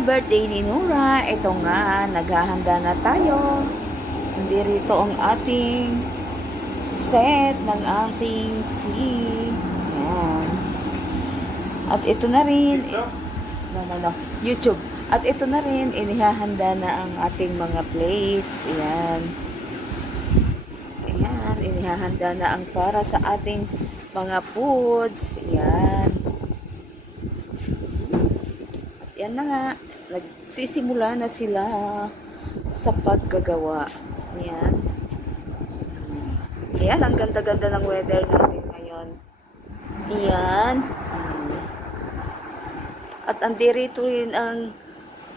Birthday ni Nora. Ito nga, naghahanda na tayo. Hindi rito ang ating set ng ating tea. Ayan. At ito na rin. YouTube. At ito na rin, inihahanda na ang ating mga plates. Ayan. Ayan, inihahanda na ang para sa ating mga foods. Ayan. Yan na nga, nagsisimula na sila sa paggagawa. Yan. Ayan, ang ganda-ganda ng weather natin ngayon. Yan. At andirito rin ang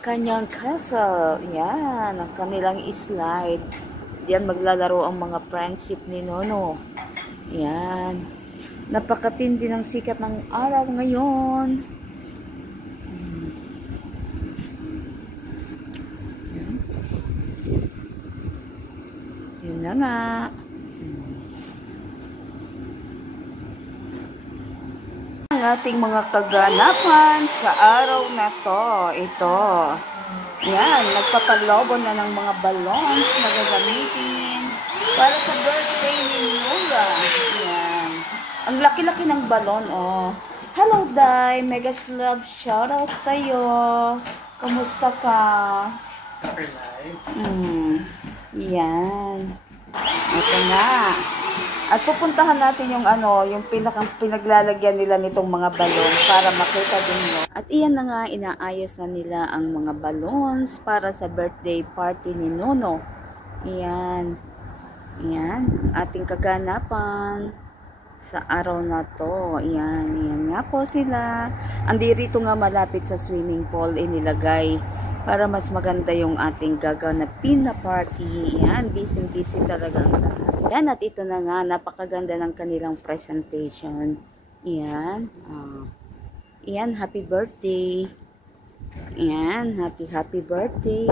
kanyang castle. Yan, ang kanilang slide. Diyan maglalaro ang mga friendship ni Nono. Yan. Napakatindi ng sikat ng araw ngayon. Yun na nga. Ang ating mga kaganapan sa araw na to. Ito. Yan. Nagpapalobo na ng mga balloons na gagamitin para sa birthday ni Nora. Yan. Ang laki-laki ng balon, oh. Hello, Day. Megas love shoutout sa'yo. Kamusta ka? Super live. Yan. Ito na. At pupuntahan natin yung yung pinaglalagyan nila nitong mga balon para makita din nyo. At iyan na nga, inaayos na nila ang mga balloons para sa birthday party ni Nono. Iyan. Iyan. Ating kaganapan sa araw na to. Iyan. Iyan nga po sila. Andirito nga malapit sa swimming pool inilagay para mas maganda yung ating gaganapin na party. Yan, busy-busy talaga ang lahat. Yan, at ito na nga, napakaganda ng kanilang presentation. Yan. Yan, happy birthday. Yan, happy birthday.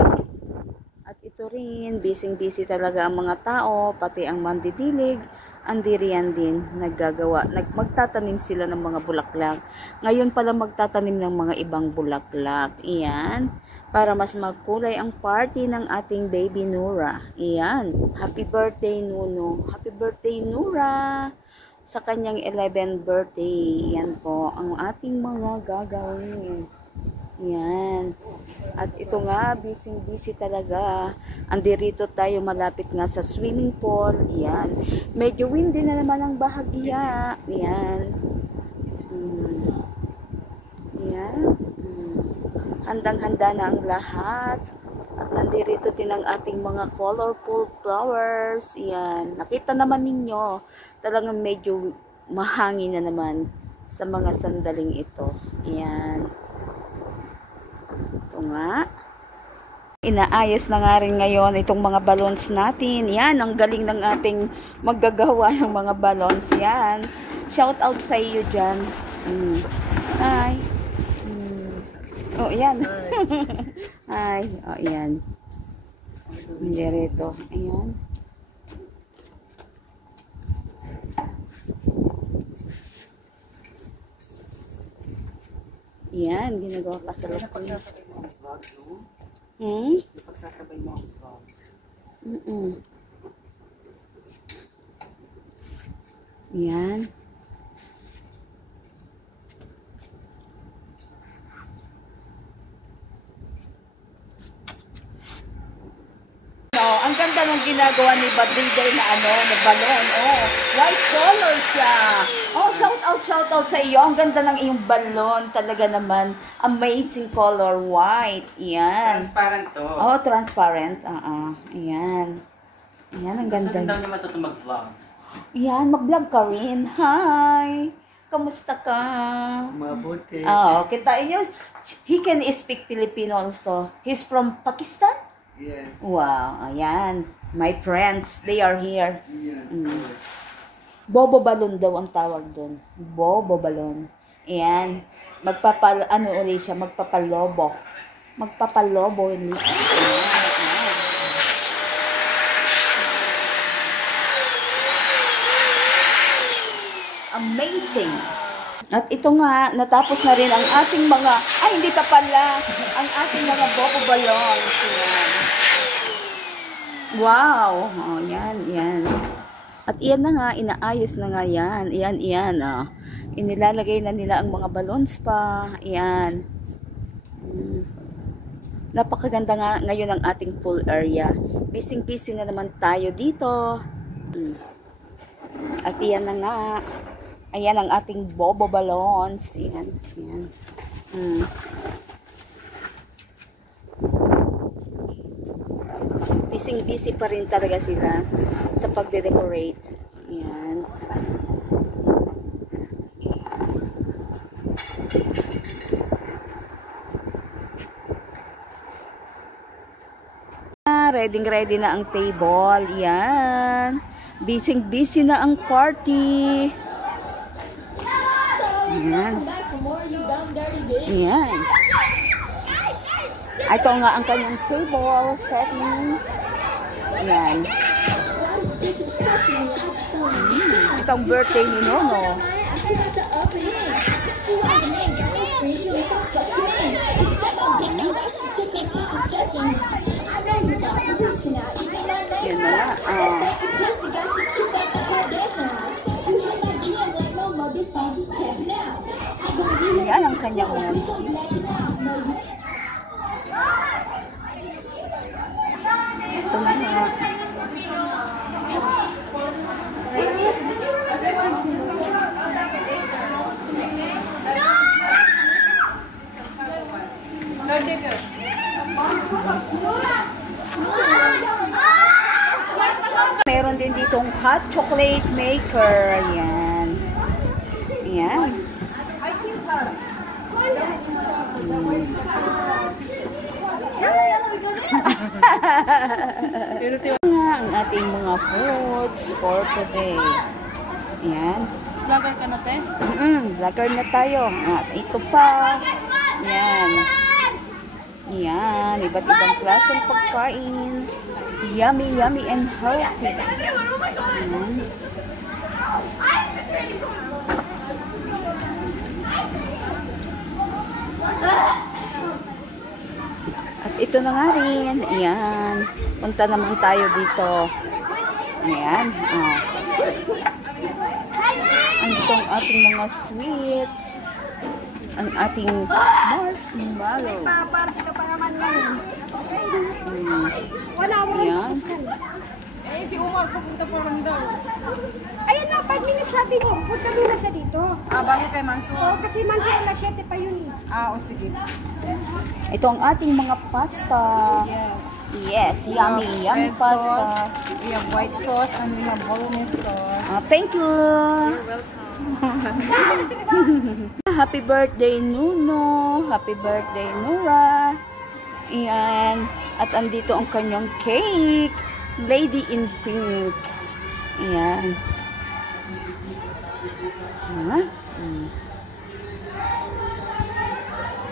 At ito rin, busy-busy talaga ang mga tao, pati ang mandidilig. Andiriyan din, naggagawa. Magtatanim sila ng mga bulaklak. Ngayon pala magtatanim ng mga ibang bulaklak. Iyan. Para mas magkulay ang party ng ating baby Nora. Iyan. Happy birthday, Nuno. Happy birthday, Nora. Sa kanyang 11th birthday. Yan po ang ating mga gagawin. Yan. At ito nga, busy talaga. Andirito tayo malapit nga sa swimming pool. Yan. Medyo windy na naman ang bahagya. Yan. Yan. Handang-handa na ang lahat. At nandirito din ang ating mga colorful flowers. Yan. Nakita naman ninyo, talagang medyo mahangin na naman sa mga sandaling ito. Yan. Ito nga. Inaayos na nga rin ngayon itong mga balloons natin. Yan, ang galing ng ating maggagawa ng mga balloons. Yan. Shout out sa iyo dyan. Hi. Oh, yan. Hi. Oh, yan. Hindi rito. Ayan. Yan, ginagawa ka sa loob. Pagsasabay mo ang vlog. Yan. Ang ganda ng ginagawa ni Badriday na na balon. Oh, white color siya. Oh, shout out sa iyo. Ang ganda ng iyong balon. Talaga naman. Amazing color. White. Yan. Transparent to. Oh, transparent. Ayan. Ayan, ang ganda. Gusto daw niya matuto mag-vlog. Yan, mag-vlog ka rin. Hi. Kamusta ka? Mabuti. Oh, kita niyo. He can speak Filipino also. He's from Pakistan? Yes. Wow, ayan. My friends, they are here. Yeah. Bobo balon daw ang tawag doon. Bobo balon. Ayan. Ulit siya, magpapalobo. Magpapalobo ulit. Amazing. At ito nga, natapos na rin ang ating mga, ay hindi pa pala, ang ating mga Bobo balloons. Yan. Wow! Oh, yan, yan. At iyan na nga, inaayos na nga yan. Iyan, iyan. Oh. Inilalagay na nila ang mga balloons pa. Iyan. Napakaganda nga ngayon ang ating pool area. Busy-busy na naman tayo dito. At iyan na nga. Ayan ang ating Bobo balloons. Ayan. Ayan. Busy pa rin talaga sila sa pagde-decorate. Ayan. Ready na ang table. Ayan. Busy na ang party. Ayan. Ayan. Ito nga ang kanyang table settings. Ayan. Ito ang birthday ni Nono. Yan na nga. Yan ang kanyang ito na nga. Meron din ditong hot chocolate maker. Ayan. Ayan. Ang ating mga foods for today. Ayan. Vlogger ka na, te? Vlogger na tayo. At ito pa. Ayan. Ayan. Iba't ibang klaseng pagkain. Yummy, yummy and healthy. Ayan. At ito na nga rin. Ayan. Punta naman tayo dito. Ayan. Oh. Andito ang ating mga sweets. Ang ating marshmallow. Ayan. Eh, si Umar pupunta pa lang daw. Ayun na, 5 minutes sabi ko. Punta muna siya dito. Bago kay Manso. Oo, kasi Manso alas 7 pa yun. O sige. Ito ang ating mga pasta. Yes. Yes, yummy, yummy Red pasta. sauce, we have white sauce, and we have bolognese sauce. Thank you. You're welcome. Happy birthday, Nuno. Happy birthday, Nora. Ayan. At andito ang kanyang cake. Lady in pink. Ayan. Ayan.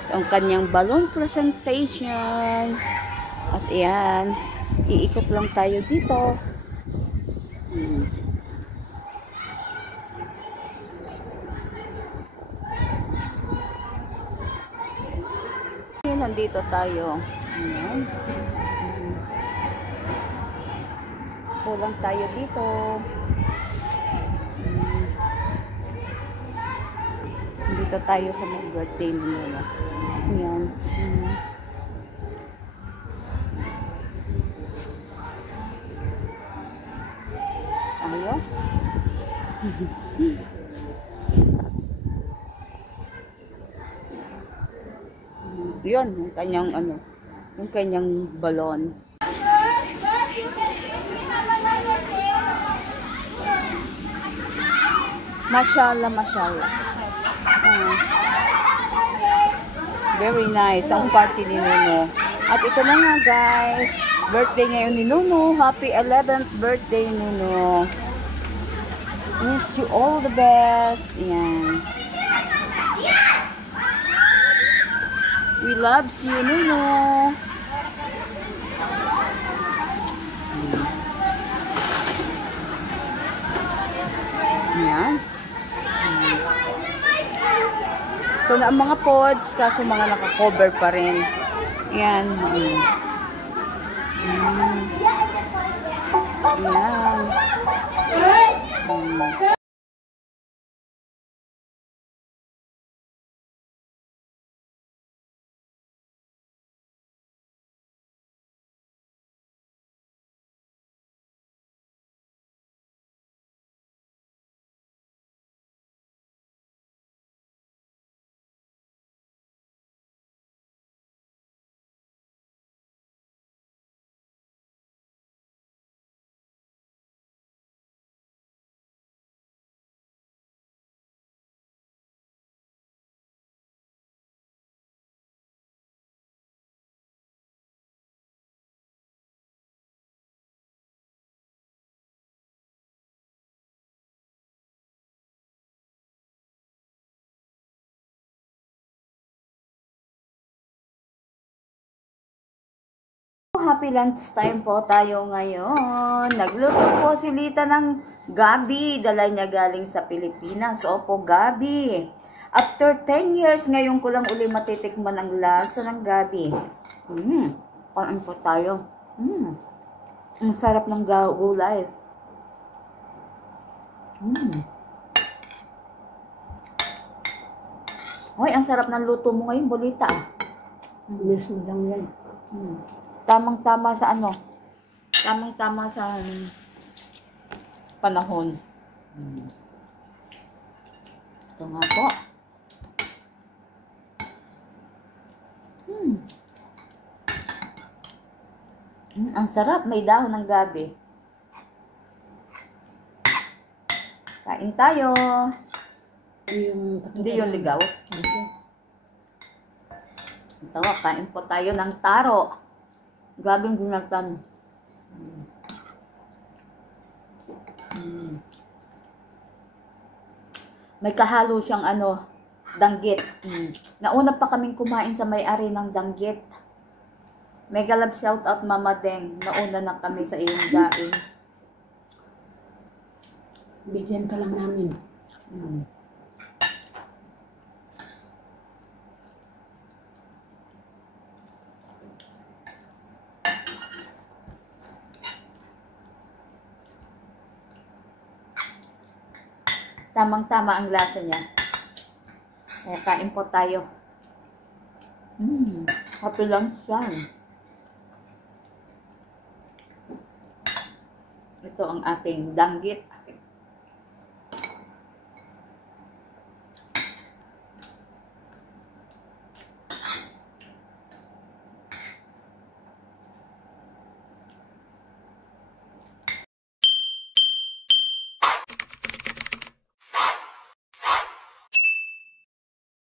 Ito ang kanyang balloon presentation. At ayan. Iikot lang tayo dito. Nandito tayo. Ayan. Kulang tayo dito. Dito tayo sa mga birthday nila. Ayan. Tayo. Yun, yung kanyang yung kanyang balon. Mashallah, mashallah. Very nice ang party ni Nuno. At ito na nga guys, birthday ngayon ni Nuno. Happy 11th birthday, Nuno. Wish you all the best. Yan. We loves you, Nuno. Yan. Ito na ang mga pods, kaso mga naka-cover pa rin. Yan. Yan. Happy lunch time po tayo ngayon. Nagluto po si Lita ng gabi. Dala niya galing sa Pilipinas. Opo, gabi. After 10 years, ngayon ko lang uli matitikman ang lasa ng gabi. Kain po tayo. Ang sarap ng gulay. Hoy, ang sarap ng luto mo ngayon, Bolita. Mismo lang yan. Tamang-tama sa ano? Tamang-tama sa panahon. Ito nga po. Ang sarap. May dahon ng gabi. Kain tayo. Hindi yung ligaw. Ito, kain po tayo ng taro. Gabing ginatan. May kahalo siyang danggit. Nauna pa kaming kumain sa may-ari ng danggit. Mega love shout out Mama Deng. Nauna na kami sa iyong daing. Bigyan ka lang namin. Tamang-tama ang lasa niya. Kaya kain po tayo. Happy lunch yan. Ito ang ating danggit.